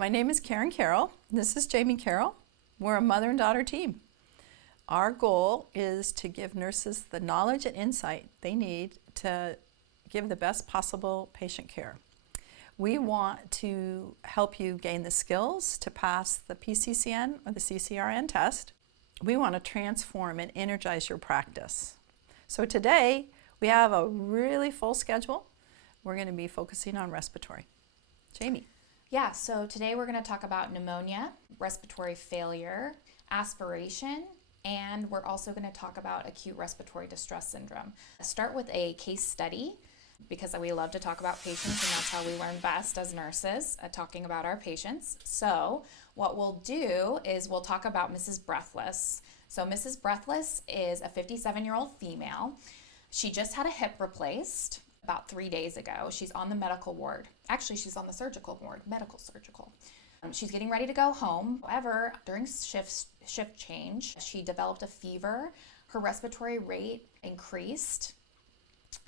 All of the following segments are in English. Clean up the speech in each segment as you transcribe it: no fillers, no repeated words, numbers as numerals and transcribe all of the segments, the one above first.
My name is Karen Carroll. This is Jaime Carroll. We're a mother and daughter team. Our goal is to give nurses the knowledge and insight they need to give the best possible patient care. We want to help you gain the skills to pass the PCCN or the CCRN test. We want to transform and energize your practice. So today we have a really full schedule. We're going to be focusing on respiratory. Jaime. Yeah, so today we're going to talk about pneumonia, respiratory failure, aspiration, and we're also going to talk about acute respiratory distress syndrome. Start with a case study because we love to talk about patients and that's how we learn best as nurses, talking about our patients. So what we'll do is we'll talk about Mrs. Breathless. So Mrs. Breathless is a 57-year-old female. She just had a hip replaced about 3 days ago. She's on the medical ward. Actually, she's on the surgical ward, medical surgical. She's getting ready to go home. However, during shift change, she developed a fever. Her respiratory rate increased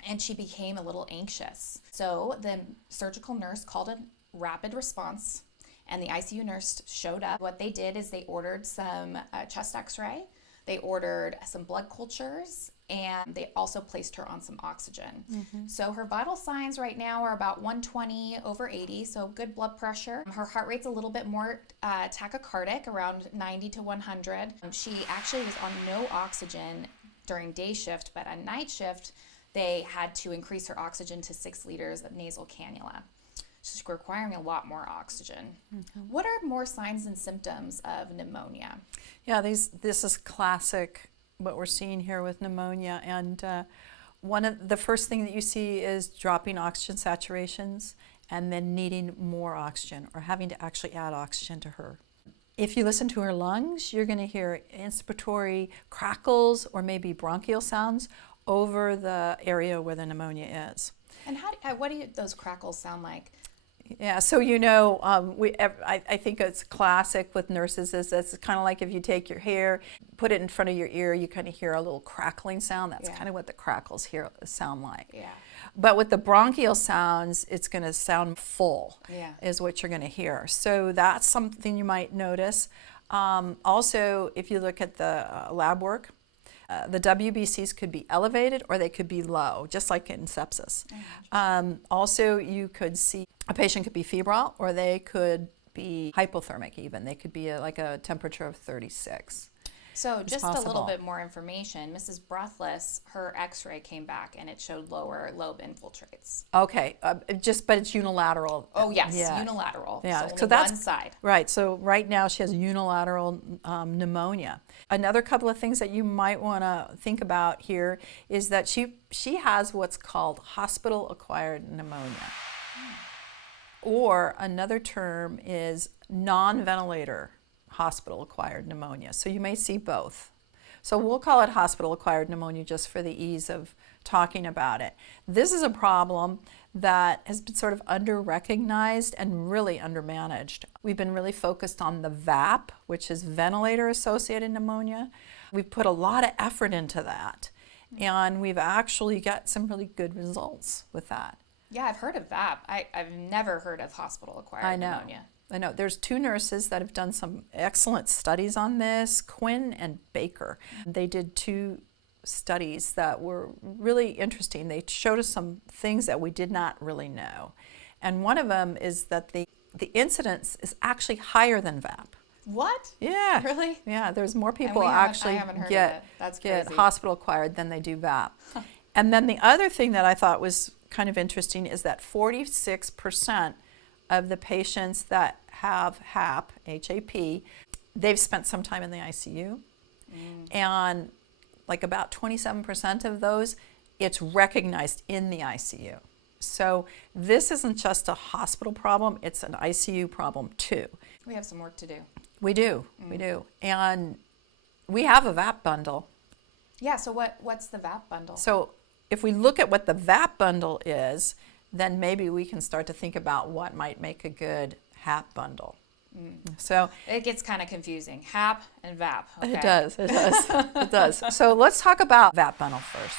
and she became a little anxious. So the surgical nurse called a rapid response and the ICU nurse showed up. What they did is they ordered some chest x-ray. They ordered some blood cultures and they also placed her on some oxygen. So her vital signs right now are about 120 over 80, so good blood pressure. Her heart rate's a little bit more tachycardic, around 90 to 100. She actually was on no oxygen during day shift, but on night shift, they had to increase her oxygen to 6 liters of nasal cannula. She's requiring a lot more oxygen. What are more signs and symptoms of pneumonia? Yeah, this is classic, what we're seeing here with pneumonia. And one of the first thing that you see is dropping oxygen saturations and then needing more oxygen or having to actually add oxygen to her. If you listen to her lungs, you're going to hear inspiratory crackles or maybe bronchial sounds over the area where the pneumonia is. And what do those crackles sound like? Yeah, so you know, I think it's classic with nurses is it's kind of like if you take your hair, put it in front of your ear, you kind of hear a little crackling sound. That's kind of what the crackles here sound like. Yeah. But with the bronchial sounds, it's going to sound full, is what you're going to hear. So that's something you might notice. Also, if you look at the lab work, the WBCs could be elevated or they could be low, just like in sepsis. Also, you could see a patient could be febrile or they could be hypothermic even. They could be like a temperature of 36. So just a little bit more information. Mrs. Breathless, her x-ray came back and it showed lower lobe infiltrates. Okay, but it's unilateral. Oh yes, unilateral. Yeah, so that's one side. Right, so right now she has unilateral pneumonia. Another couple of things that you might want to think about here is that she has what's called hospital-acquired pneumonia. Or another term is non-ventilator hospital-acquired pneumonia. So you may see both. So we'll call it hospital-acquired pneumonia just for the ease of talking about it. This is a problem that has been sort of under-recognized and really under-managed. We've been really focused on the VAP, which is ventilator-associated pneumonia. We've put a lot of effort into that, and we've actually got some really good results with that. Yeah, I've heard of VAP. I've never heard of hospital-acquired pneumonia. I know. There's 2 nurses that have done some excellent studies on this, Quinn and Baker. They did 2 studies that were really interesting. They showed us some things that we did not really know. And one of them is that the incidence is actually higher than VAP. What? Yeah. Really? Yeah, there's more people get hospital-acquired than they do VAP. And then the other thing that I thought was kind of interesting is that 46% of the patients that have HAP, H-A-P, they've spent some time in the ICU. And like about 27% of those, it's recognized in the ICU. So this isn't just a hospital problem, it's an ICU problem too. We have some work to do. We do. And we have a VAP bundle. Yeah, so what's the VAP bundle? So if we look at what the VAP bundle is, then maybe we can start to think about what might make a good HAP bundle. So it gets kind of confusing, HAP and VAP. Okay. It does. It does. So let's talk about VAP bundle first.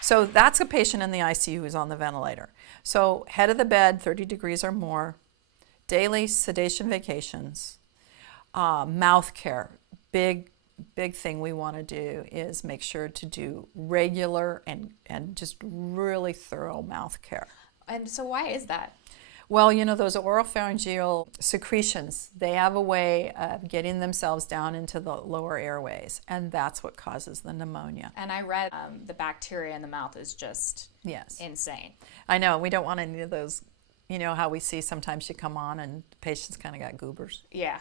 So that's a patient in the ICU who's on the ventilator. So head of the bed, 30 degrees or more, daily sedation vacations, mouth care. Big thing we want to do is make sure to do regular and just really thorough mouth care. And so why is that? Well, you know, those oropharyngeal secretions, they have a way of getting themselves down into the lower airways, and that's what causes the pneumonia. And I read the bacteria in the mouth is just insane. I know, we don't want any of those, you know, how we see sometimes you come on and patients kind of got goobers. Yeah.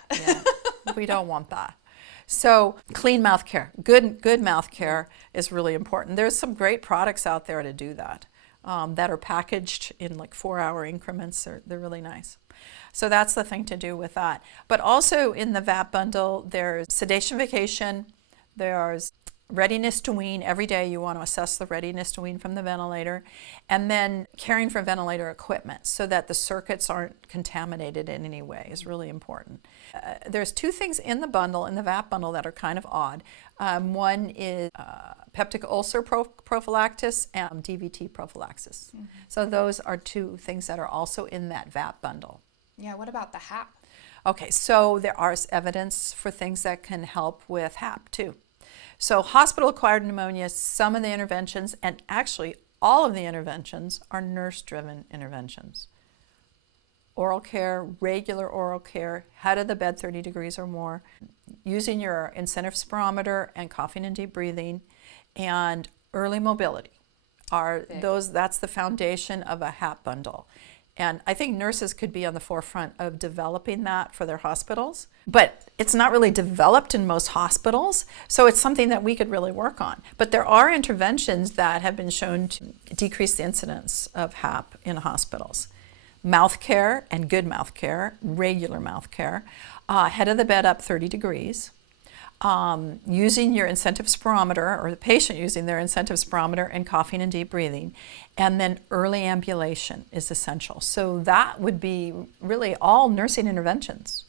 We don't want that. So clean mouth care, good mouth care is really important. There's some great products out there to do that. That are packaged in like 4-hour increments. They're really nice. So that's the thing to do with that. But also in the VAP bundle, there's sedation vacation, there's readiness to wean. Every day you want to assess the readiness to wean from the ventilator, and then caring for ventilator equipment so that the circuits aren't contaminated in any way is really important. There's 2 things in the bundle, in the VAP bundle, that are kind of odd. One is peptic ulcer prophylaxis and DVT prophylaxis. Mm-hmm. So those are 2 things that are also in that VAP bundle. Yeah, what about the HAP? Okay, so there are evidence for things that can help with HAP too. So hospital-acquired pneumonia, some of the interventions, and actually all of the interventions, are nurse-driven interventions. Oral care, regular oral care, head of the bed 30 degrees or more, using your incentive spirometer and coughing and deep breathing, and early mobility are those. That's the foundation of a HAP bundle. And I think nurses could be on the forefront of developing that for their hospitals. But it's not really developed in most hospitals, so it's something that we could really work on. But there are interventions that have been shown to decrease the incidence of HAP in hospitals. Mouth care and good mouth care, regular mouth care, head of the bed up 30 degrees, using your incentive spirometer, or the patient using their incentive spirometer, and coughing and deep breathing. And then early ambulation is essential. So that would be really all nursing interventions.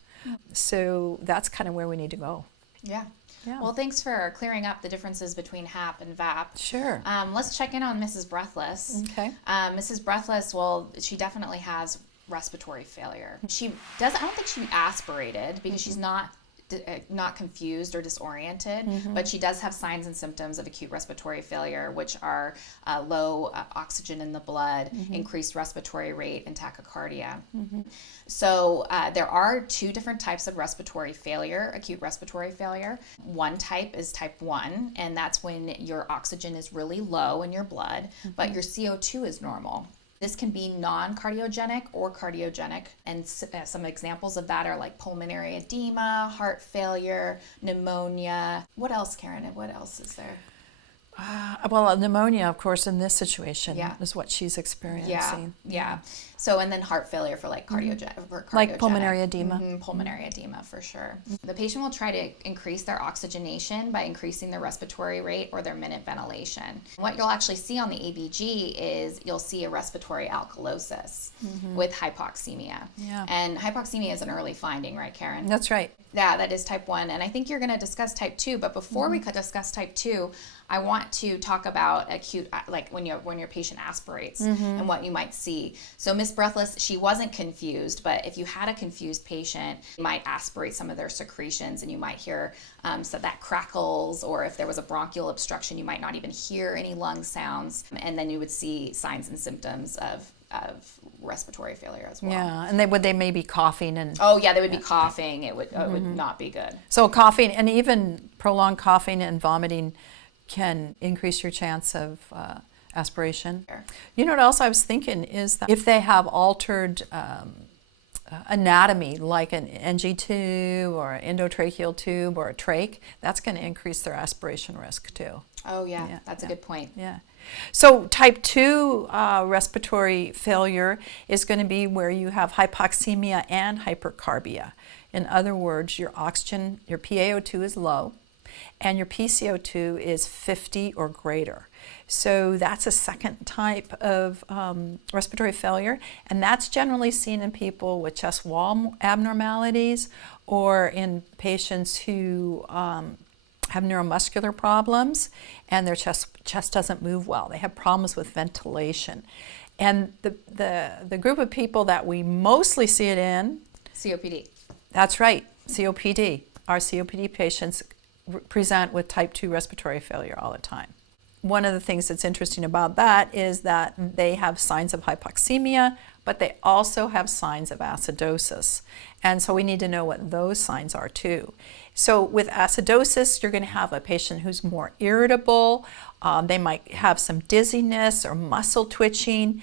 So that's kind of where we need to go. Yeah. Well, thanks for clearing up the differences between HAP and VAP. Sure. Let's check in on Mrs. Breathless. Okay. Mrs. Breathless, well, she definitely has respiratory failure. I don't think she aspirated because she's not confused or disoriented, but she does have signs and symptoms of acute respiratory failure, which are low oxygen in the blood, increased respiratory rate, and tachycardia. So there are 2 different types of respiratory failure, acute respiratory failure. One type is type 1, and that's when your oxygen is really low in your blood, but your CO2 is normal. This can be non-cardiogenic or cardiogenic, and some examples of that are like pulmonary edema, heart failure, pneumonia. What else, Karen? What else is there? Well, pneumonia, of course, in this situation is what she's experiencing. Yeah. So, and then heart failure for like cardiogenic. Like pulmonary edema. Pulmonary edema, for sure. The patient will try to increase their oxygenation by increasing their respiratory rate or their minute ventilation. What you'll actually see on the ABG is you'll see a respiratory alkalosis with hypoxemia. Yeah. And hypoxemia is an early finding, right, Karen? That's right. Yeah, that is type 1. And I think you're going to discuss type 2. But before we could discuss type 2, I want to talk about acute, like when your patient aspirates and what you might see. So Miss Breathless, she wasn't confused, but if you had a confused patient, you might aspirate some of their secretions and you might hear so that crackles, or if there was a bronchial obstruction, you might not even hear any lung sounds. And then you would see signs and symptoms of respiratory failure as well. Yeah, and they may be coughing and... Oh yeah, they would be coughing. It would not be good. So coughing, and even prolonged coughing and vomiting, can increase your chance of aspiration. Sure. You know what else I was thinking is that if they have altered anatomy, like an NG tube or an endotracheal tube or a trach, that's going to increase their aspiration risk too. Oh yeah, that's a good point. Yeah. So type 2 respiratory failure is going to be where you have hypoxemia and hypercarbia. In other words, your oxygen, your PaO2 is low, and your PCO2 is 50 or greater. So that's a second type of respiratory failure, and that's generally seen in people with chest wall abnormalities or in patients who have neuromuscular problems and their chest doesn't move well. They have problems with ventilation. And the group of people that we mostly see it in COPD. That's right, COPD. Our COPD patients present with type 2 respiratory failure all the time. One of the things that's interesting about that is that they have signs of hypoxemia, but they also have signs of acidosis. And so we need to know what those signs are too. So with acidosis, you're going to have a patient who's more irritable. They might have some dizziness or muscle twitching.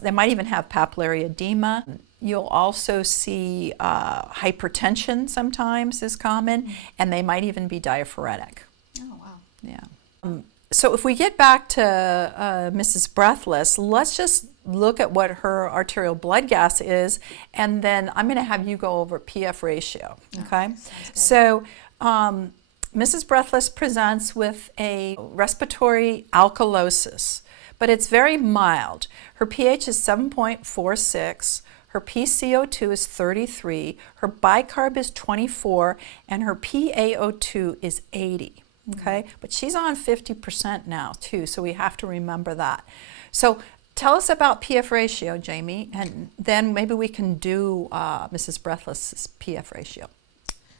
They might even have papillary edema. You'll also see hypertension sometimes is common, and they might even be diaphoretic. Oh, wow. Yeah. So if we get back to Mrs. Breathless, let's just look at what her arterial blood gas is, and then I'm going to have you go over PF ratio, okay? So Mrs. Breathless presents with a respiratory alkalosis, but it's very mild. Her pH is 7.46, her PCO2 is 33, her bicarb is 24, and her PaO2 is 80. Okay, but she's on 50% now too, so we have to remember that. So tell us about PF ratio, Jaime, and then maybe we can do Mrs. Breathless's PF ratio.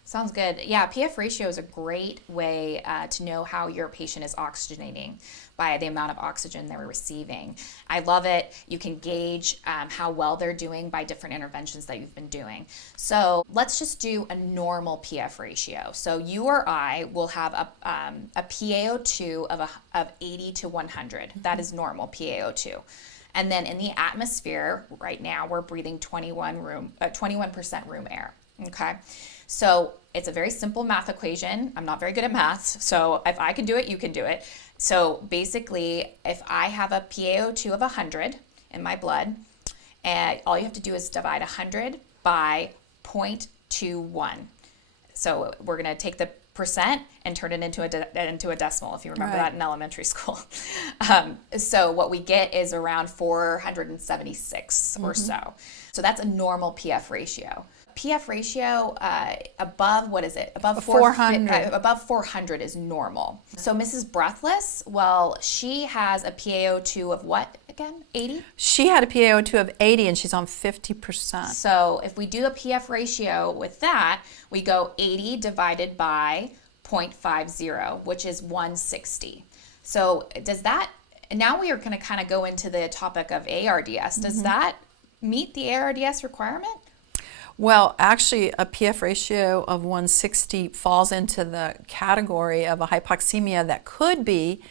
Sounds good. Yeah, PF ratio is a great way to know how your patient is oxygenating by the amount of oxygen they're receiving. I love it. You can gauge how well they're doing by different interventions that you've been doing. So let's just do a normal PF ratio. So you or I will have a PaO2 of 80 to 100. That is normal PaO2. And then in the atmosphere right now, we're breathing 21% room air. Okay. So it's a very simple math equation. I'm not very good at math, so if I can do it, you can do it. So basically, if I have a PaO2 of 100 in my blood, and all you have to do is divide 100 by 0.21. So we're going to take the percent and turn it into a decimal, if you remember that in elementary school. So what we get is around 476 or so. So that's a normal PF ratio. PF ratio above, what is it? Above 400. Above 400 is normal. So Mrs. Breathless, well, she has a PaO2 of what again? 80? She had a PaO2 of 80 and she's on 50%. So if we do a PF ratio with that, we go 80 divided by 0.50, which is 160. So does that, now we are going to kind of go into the topic of ARDS. Does that meet the ARDS requirement? Well, actually, a PF ratio of 160 falls into the category of a hypoxemia that could be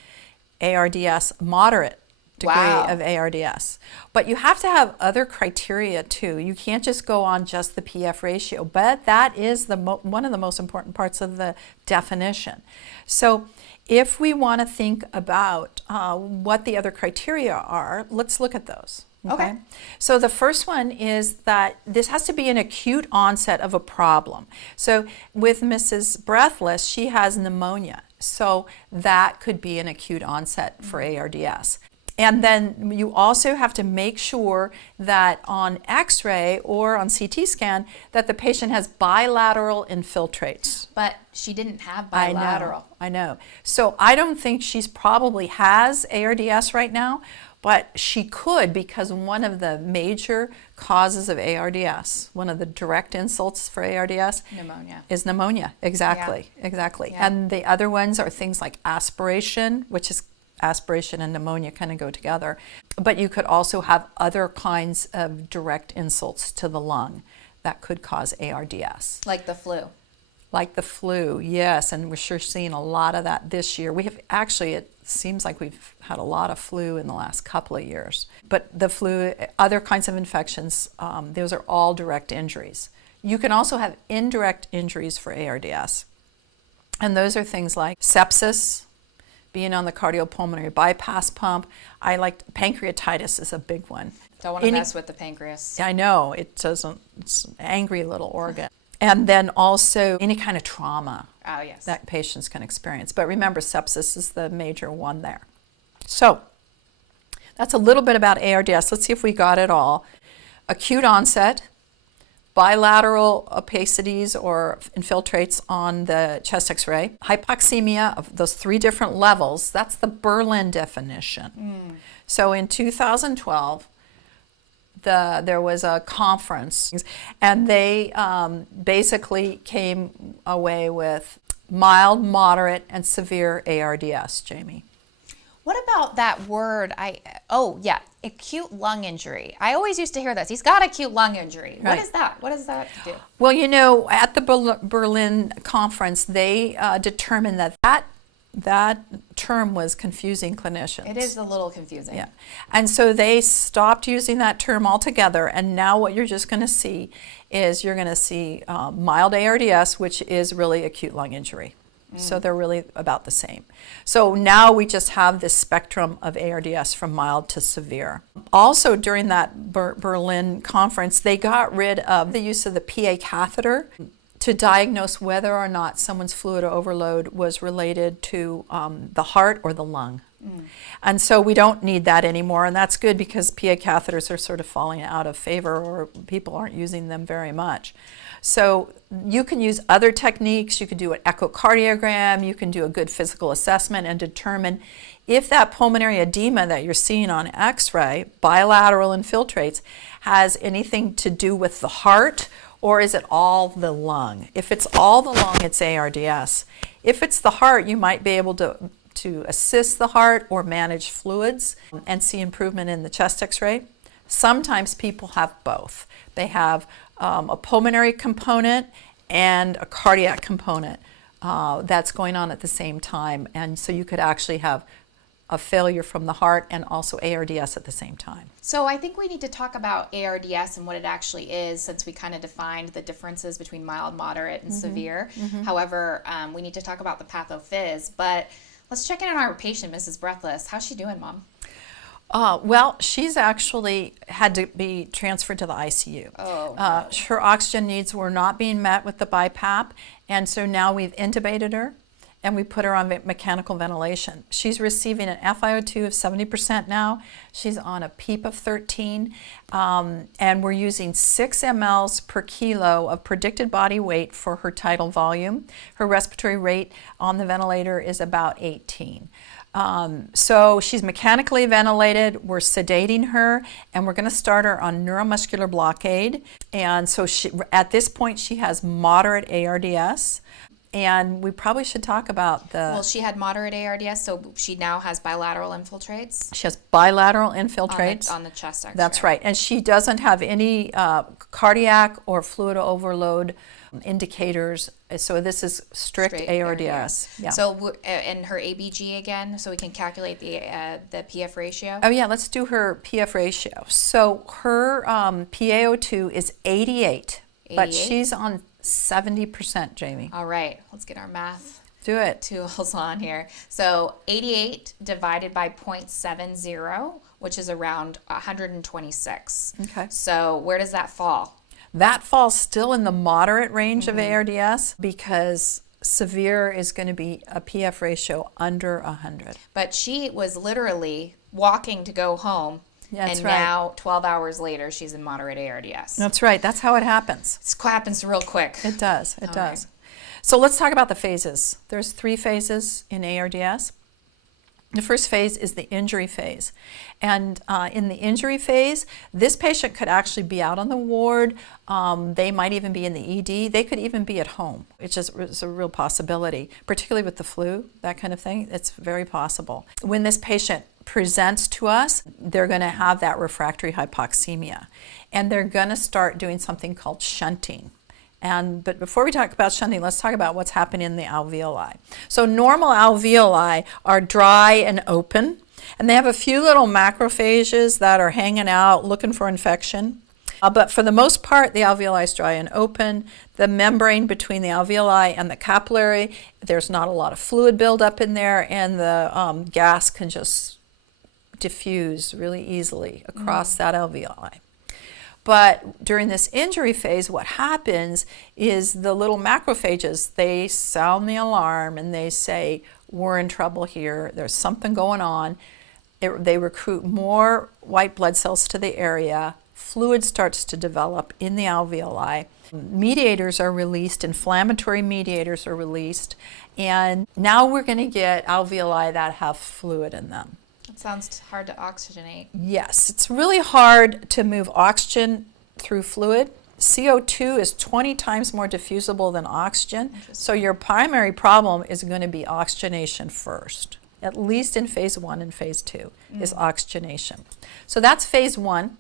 ARDS, moderate degree of ARDS. But you have to have other criteria too. You can't just go on just the PF ratio, but that is one of the most important parts of the definition. So if we want to think about what the other criteria are, let's look at those. Okay. So the first one is that this has to be an acute onset of a problem. So with Mrs. Breathless, she has pneumonia. So that could be an acute onset for ARDS. And then you also have to make sure that on X-ray or on CT scan that the patient has bilateral infiltrates. But she didn't have bilateral. I know. So I don't think she's probably has ARDS right now, but she could, because one of the major causes of ARDS, one of the direct insults for ARDS, is pneumonia. Exactly. Yeah. And the other ones are things like aspiration, which is aspiration and pneumonia kind of go together. But you could also have other kinds of direct insults to the lung that could cause ARDS. Like the flu. Like the flu, yes, and we're sure seeing a lot of that this year. We have actually, it seems like we've had a lot of flu in the last couple of years. But the flu, other kinds of infections, those are all direct injuries. You can also have indirect injuries for ARDS. And those are things like sepsis, being on the cardiopulmonary bypass pump. Pancreatitis is a big one. Don't want to mess with the pancreas. I know, it's an angry little organ. And then also any kind of trauma that patients can experience. But remember, sepsis is the major one there. So that's a little bit about ARDS. Let's see if we got it all. Acute onset, bilateral opacities or infiltrates on the chest X-ray, hypoxemia of those 3 different levels. That's the Berlin definition. So in 2012, there was a conference, and they basically came away with mild, moderate, and severe ARDS, Jamie. What about that word? Acute lung injury. I always used to hear this. He's got acute lung injury. Right. What is that? What does that do? Well, you know, at the Berlin conference, they determined that term was confusing clinicians. It is a little confusing. Yeah. And so they stopped using that term altogether. And now what you're just going to see is you're going to see mild ARDS, which is really acute lung injury. So they're really about the same. So now we just have this spectrum of ARDS from mild to severe. Also during that Berlin conference, they got rid of the use of the PA catheter to diagnose whether or not someone's fluid overload was related to the heart or the lung. And so we don't need that anymore, and that's good because PA catheters are sort of falling out of favor, or people aren't using them very much. So you can use other techniques. You can do an echocardiogram, you can do a good physical assessment and determine if that pulmonary edema that you're seeing on x-ray, bilateral infiltrates, has anything to do with the heart, or is it all the lung? If it's all the lung, it's ARDS. If it's the heart, you might be able to assist the heart or manage fluids and see improvement in the chest x-ray. Sometimes people have both. They have a pulmonary component and a cardiac component that's going on at the same time. And so you could actually have a failure from the heart and also ARDS at the same time. So I think we need to talk about ARDS and what it actually is, since we kind of defined the differences between mild, moderate, and severe. However, we need to talk about the pathophys. But let's check in on our patient, Mrs. Breathless. How's she doing, Mom? Well, she's actually had to be transferred to the ICU. Oh, no. Her oxygen needs were not being met with the BiPAP, and so now we've intubated her and we put her on mechanical ventilation. She's receiving an FiO2 of 70% now. She's on a PEEP of 13, and we're using 6 mLs per kilo of predicted body weight for her tidal volume. Her respiratory rate on the ventilator is about 18. So she's mechanically ventilated, we're sedating her, and we're going to start her on neuromuscular blockade. And so at this point she has moderate ARDS, and we probably should talk about Well, she had moderate ARDS, so she now has bilateral infiltrates. She has bilateral infiltrates. On the chest x-ray. That's right, and she doesn't have any cardiac or fluid overload indicators. So this is strict ARDS. Yeah. So and her ABG again, so we can calculate the PF ratio. Oh yeah, let's do her PF ratio. So her PaO2 is 88, but she's on 70%, Jamie. All right, let's get our math Do it. tools on here. So 88 divided by 0.70, which is around 126. Okay. So where does that fall? That falls still in the moderate range of ARDS, because severe is going to be a PF ratio under 100. But she was literally walking to go home. That's and right. now, 12 hours later, she's in moderate ARDS. That's right. That's how it happens. This happens real quick. It does. It All does. right. So let's talk about the phases. There's 3 phases in ARDS. The first phase is the injury phase. And in the injury phase, this patient could actually be out on the ward. They might even be in the ED. They could even be at home. It's a real possibility, particularly with the flu, that kind of thing. It's very possible. When this patient presents to us, they're going to have that refractory hypoxemia. And they're going to start doing something called shunting. But before we talk about shunting, let's talk about what's happening in the alveoli. So normal alveoli are dry and open, and they have a few little macrophages that are hanging out looking for infection. But for the most part, the alveoli is dry and open. The membrane between the alveoli and the capillary, there's not a lot of fluid buildup in there, and the gas can just diffuse really easily across that alveoli. But during this injury phase, what happens is the little macrophages, they sound the alarm and they say, we're in trouble here, there's something going on. They recruit more white blood cells to the area, fluid starts to develop in the alveoli, mediators are released, inflammatory mediators are released, and now we're going to get alveoli that have fluid in them. It sounds hard to oxygenate. Yes, it's really hard to move oxygen through fluid. CO2 is 20 times more diffusible than oxygen, so your primary problem is going to be oxygenation first, at least in phase 1 and phase 2 is oxygenation. So that's phase 1.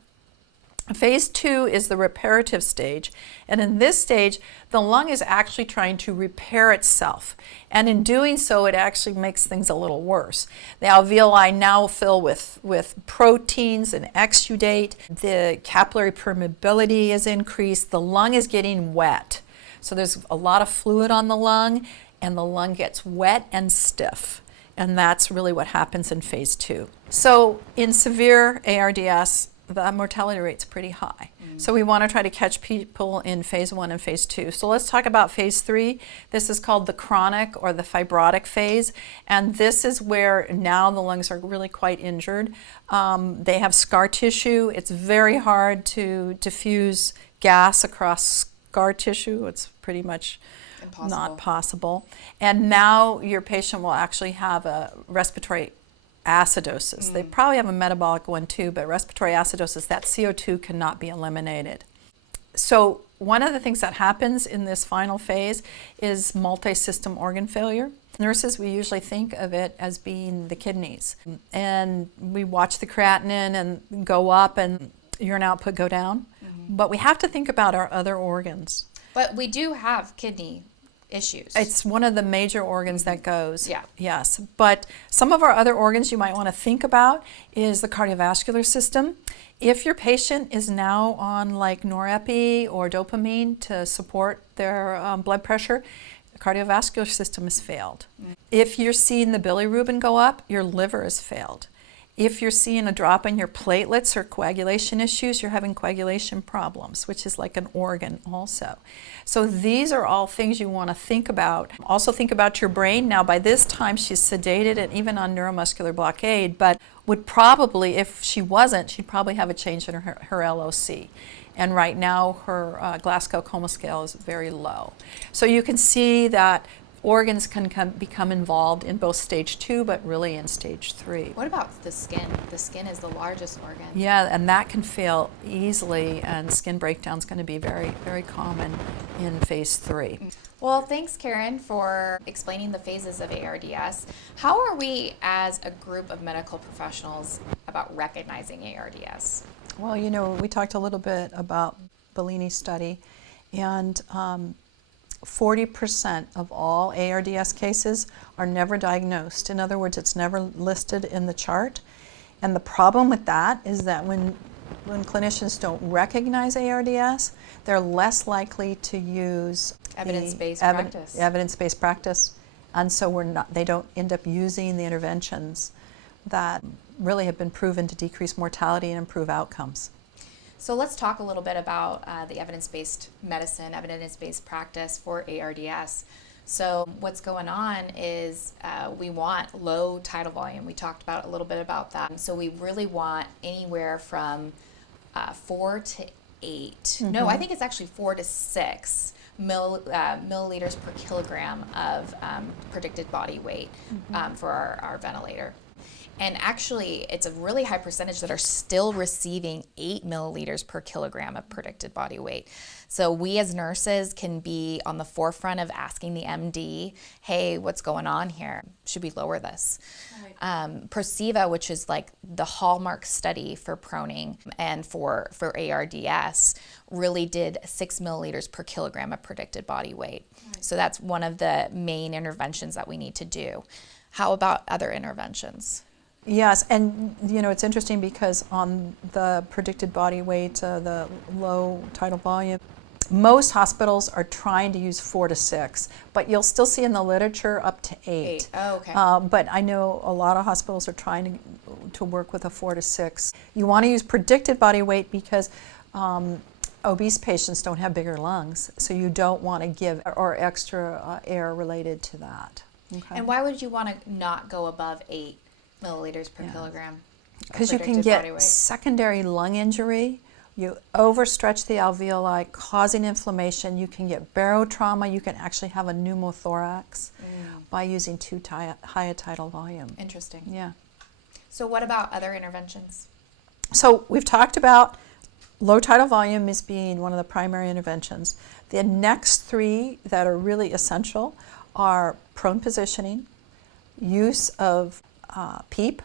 Phase 2 is the reparative stage, and in this stage, the lung is actually trying to repair itself, and in doing so, it actually makes things a little worse. The alveoli now fill with proteins and exudate, the capillary permeability is increased, the lung is getting wet. So there's a lot of fluid on the lung, and the lung gets wet and stiff, and that's really what happens in phase 2. So in severe ARDS, the mortality rate's pretty high. So we want to try to catch people in phase 1 and phase 2. So let's talk about phase 3. This is called the chronic or the fibrotic phase. And this is where now the lungs are really quite injured. They have scar tissue. It's very hard to diffuse gas across scar tissue. It's pretty much not possible. And now your patient will actually have a respiratory acidosis. They probably have a metabolic one too, but respiratory acidosis, that CO2 cannot be eliminated. So one of the things that happens in this final phase is multi-system organ failure. Nurses, we usually think of it as being the kidneys. And we watch the creatinine and go up and urine output go down. But we have to think about our other organs. But we do have kidney issues. It's one of the major organs that goes. Yeah. Yes. But some of our other organs you might want to think about is the cardiovascular system. If your patient is now on like norepi or dopamine to support their blood pressure, the cardiovascular system has failed. If you're seeing the bilirubin go up, your liver has failed. If you're seeing a drop in your platelets or coagulation issues, you're having coagulation problems, which is like an organ also. So these are all things you want to think about. Also think about your brain. Now by this time she's sedated and even on neuromuscular blockade, but would probably, if she wasn't, she'd probably have a change in her LOC. And right now her Glasgow Coma Scale is very low. So you can see that organs can become involved in both stage 2, but really in stage 3. What about the skin? The skin is the largest organ. Yeah, and that can fail easily, and skin breakdown is going to be very, very common in phase 3. Well, thanks, Karen, for explaining the phases of ARDS. How are we as a group of medical professionals about recognizing ARDS? Well, you know, we talked a little bit about Bellini's study, and 40% of all ARDS cases are never diagnosed. In other words, it's never listed in the chart. And the problem with that is that when clinicians don't recognize ARDS, they're less likely to use evidence-based practice. Evidence-based practice. And so they don't end up using the interventions that really have been proven to decrease mortality and improve outcomes. So let's talk a little bit about the evidence-based medicine, evidence-based practice for ARDS. So what's going on is we want low tidal volume. We talked about a little bit about that. So we really want anywhere from 4 to 8. No, I think it's actually 4 to 6 milliliters per kilogram of predicted body weight for our ventilator. And actually, it's a really high percentage that are still receiving 8 milliliters per kilogram of predicted body weight. So we as nurses can be on the forefront of asking the MD, hey, what's going on here? Should we lower this? Right. Prosiva, which is like the hallmark study for proning and for ARDS, really did 6 milliliters per kilogram of predicted body weight. Right. So that's one of the main interventions that we need to do. How about other interventions? Yes, and you know, it's interesting because on the predicted body weight, the low tidal volume, most hospitals are trying to use 4 to 6, but you'll still see in the literature up to 8. Oh, okay. But I know a lot of hospitals are trying to work with a 4 to 6. You want to use predicted body weight because obese patients don't have bigger lungs, so you don't want to give or extra air related to that. Okay. And why would you want to not go above 8 milliliters per kilogram? Because you can get secondary lung injury. You overstretch the alveoli, causing inflammation. You can get barotrauma. You can actually have a pneumothorax by using too high a tidal volume. Interesting. Yeah. So what about other interventions? So we've talked about low tidal volume as being one of the primary interventions. The next three that are really essential are prone positioning, use of PEEP,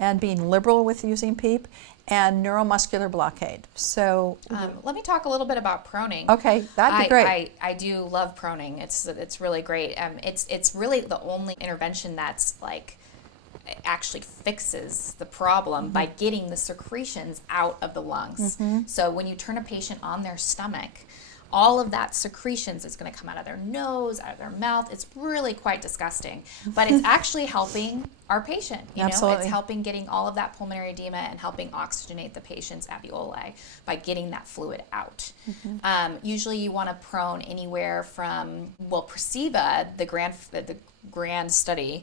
and being liberal with using PEEP, and neuromuscular blockade. So Let me talk a little bit about proning. okay, that'd be great. I do love proning. It's really great. It's really the only intervention that's like actually fixes the problem by getting the secretions out of the lungs. So when you turn a patient on their stomach, all of that secretions is going to come out of their nose, out of their mouth. It's really quite disgusting, but it's actually helping our patient. You know, Absolutely. it's helping getting all of that pulmonary edema and helping oxygenate the patient's alveoli by getting that fluid out. Usually, you want to prone anywhere from Presiva, the grand study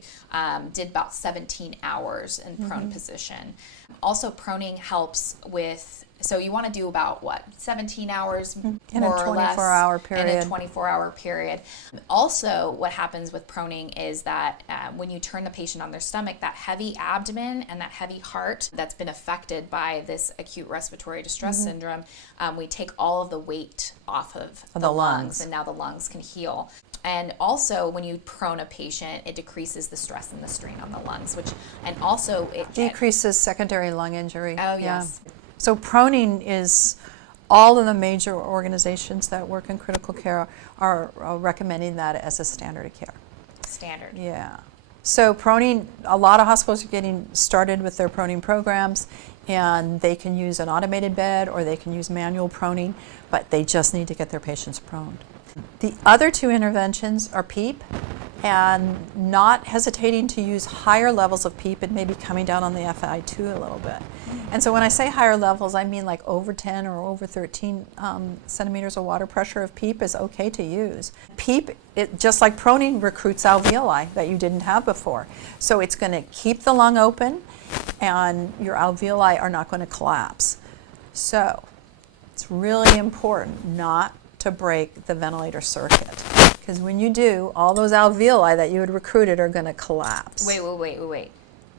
did about 17 hours in prone position. Also, proning helps with. So you want to do about 17 hours In a more or less 24-hour period. in a 24-hour period. Also, what happens with proning is that when you turn the patient on their stomach, that heavy abdomen and that heavy heart that's been affected by this acute respiratory distress syndrome, we take all of the weight off of the lungs, and now the lungs can heal. And also, when you prone a patient, it decreases the stress and the strain on the lungs, and also it Decreases secondary lung injury. Oh, Yeah. yes. So proning is, all of the major organizations that work in critical care are recommending that as a standard of care. Standard. Yeah. So proning, a lot of hospitals are getting started with their proning programs, and they can use an automated bed or they can use manual proning, but they just need to get their patients proned. The other two interventions are PEEP, and not hesitating to use higher levels of PEEP and maybe coming down on the FiO2 a little bit. And so when I say higher levels, I mean like over 10 or over 13 centimeters of water pressure of PEEP is okay to use. PEEP, just like proning, recruits alveoli that you didn't have before. So it's going to keep the lung open and your alveoli are not going to collapse. So it's really important not to break the ventilator circuit, because when you do, all those alveoli that you had recruited are going to collapse. Wait.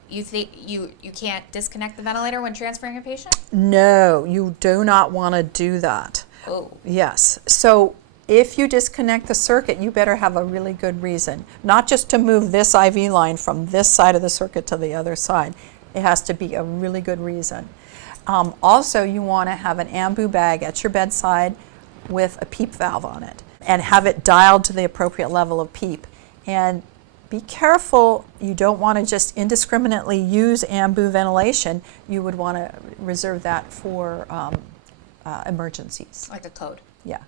You think you can't disconnect the ventilator when transferring a patient? No, you do not want to do that. Oh. Yes. So if you disconnect the circuit, you better have a really good reason, not just to move this IV line from this side of the circuit to the other side. It has to be a really good reason. Also, you want to have an ambu bag at your bedside with a PEEP valve on it and have it dialed to the appropriate level of PEEP. And be careful, you don't want to just indiscriminately use ambu ventilation. You would want to reserve that for emergencies. Like a code. Yeah.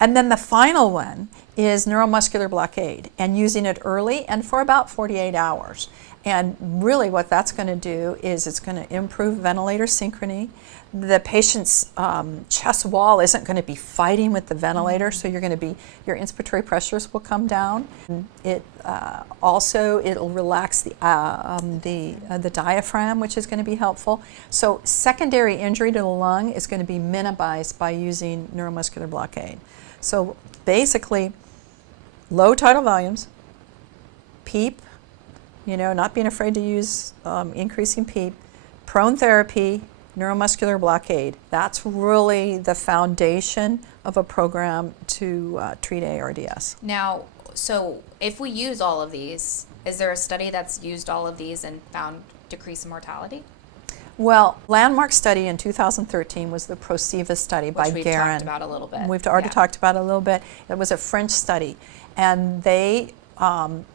And then the final one is neuromuscular blockade, and using it early and for about 48 hours. And really what that's going to do is it's going to improve ventilator synchrony. The patient's chest wall isn't going to be fighting with the ventilator, so your inspiratory pressures will come down. It it'll relax the diaphragm, which is going to be helpful. So secondary injury to the lung is going to be minimized by using neuromuscular blockade. So basically, low tidal volumes, PEEP, not being afraid to use increasing PEEP, prone therapy, neuromuscular blockade. That's really the foundation of a program to treat ARDS. Now, so if we use all of these, is there a study that's used all of these and found decrease in mortality? Well, landmark study in 2013 was the Prosiva study by Which we've Karen. talked about a little bit. We've already Yeah. talked about it a little bit. It was a French study, and they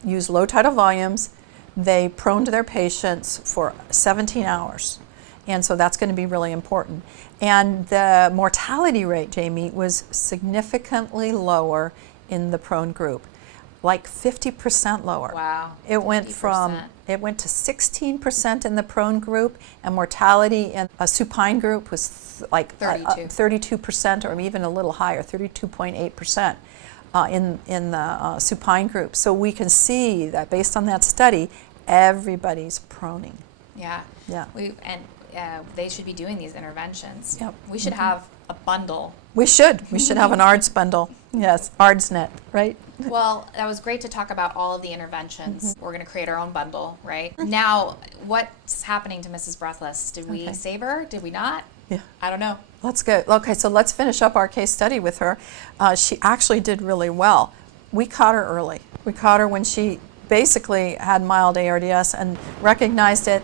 used low tidal volumes. They proned their patients for 17 hours. And so that's going to be really important. And the mortality rate, Jamie, was significantly lower in the prone group, like 50% lower. Wow. It went 50%. to 16% in the prone group, and mortality in a supine group was 32%, or even a little higher, 32.8%. In the supine group. So we can see that based on that study, everybody's proning. Yeah. Yeah. They should be doing these interventions. Yep. We should have a bundle. We should have an ARDS bundle. Yes, ARDSNet, right? Well, that was great to talk about all of the interventions. We're going to create our own bundle, right? Now, what's happening to Mrs. Breathless? Did we Okay. save her? Did we not? Yeah. I don't know. Let's go. Okay, so let's finish up our case study with her. She actually did really well. We caught her early. We caught her when she basically had mild ARDS and recognized it,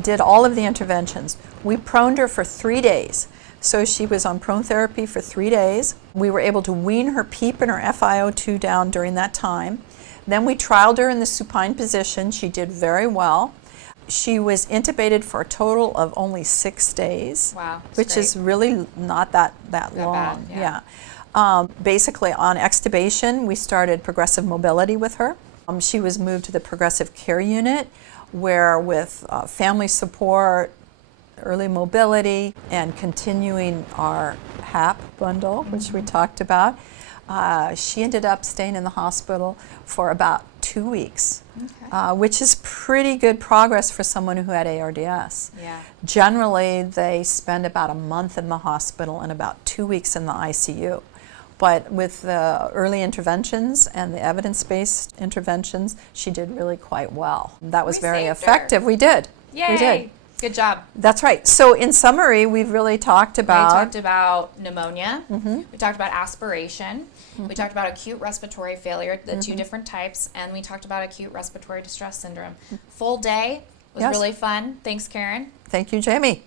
did all of the interventions. We proned her for 3 days. So she was on prone therapy for 3 days. We were able to wean her PEEP and her FiO2 down during that time. Then we trialed her in the supine position. She did very well. She was intubated for a total of only 6 days, Wow, that's which great. is really not that long. bad, yeah. Basically, on extubation, we started progressive mobility with her. She was moved to the progressive care unit, where with family support, early mobility, and continuing our HAP bundle, which we talked about, she ended up staying in the hospital for about 2 weeks, which is pretty good progress for someone who had ARDS. Yeah. Generally, they spend about a month in the hospital and about 2 weeks in the ICU. But with the early interventions and the evidence-based interventions, she did really quite well. That was We very saved her. effective. We did. Yay! We did. Good job. That's right. So in summary, we've really talked We about talked about pneumonia. We talked about aspiration. We talked about acute respiratory failure, the two different types, and we talked about acute respiratory distress syndrome. Full day was Yes. really fun. Thanks, Karen. Thank you, Jamie.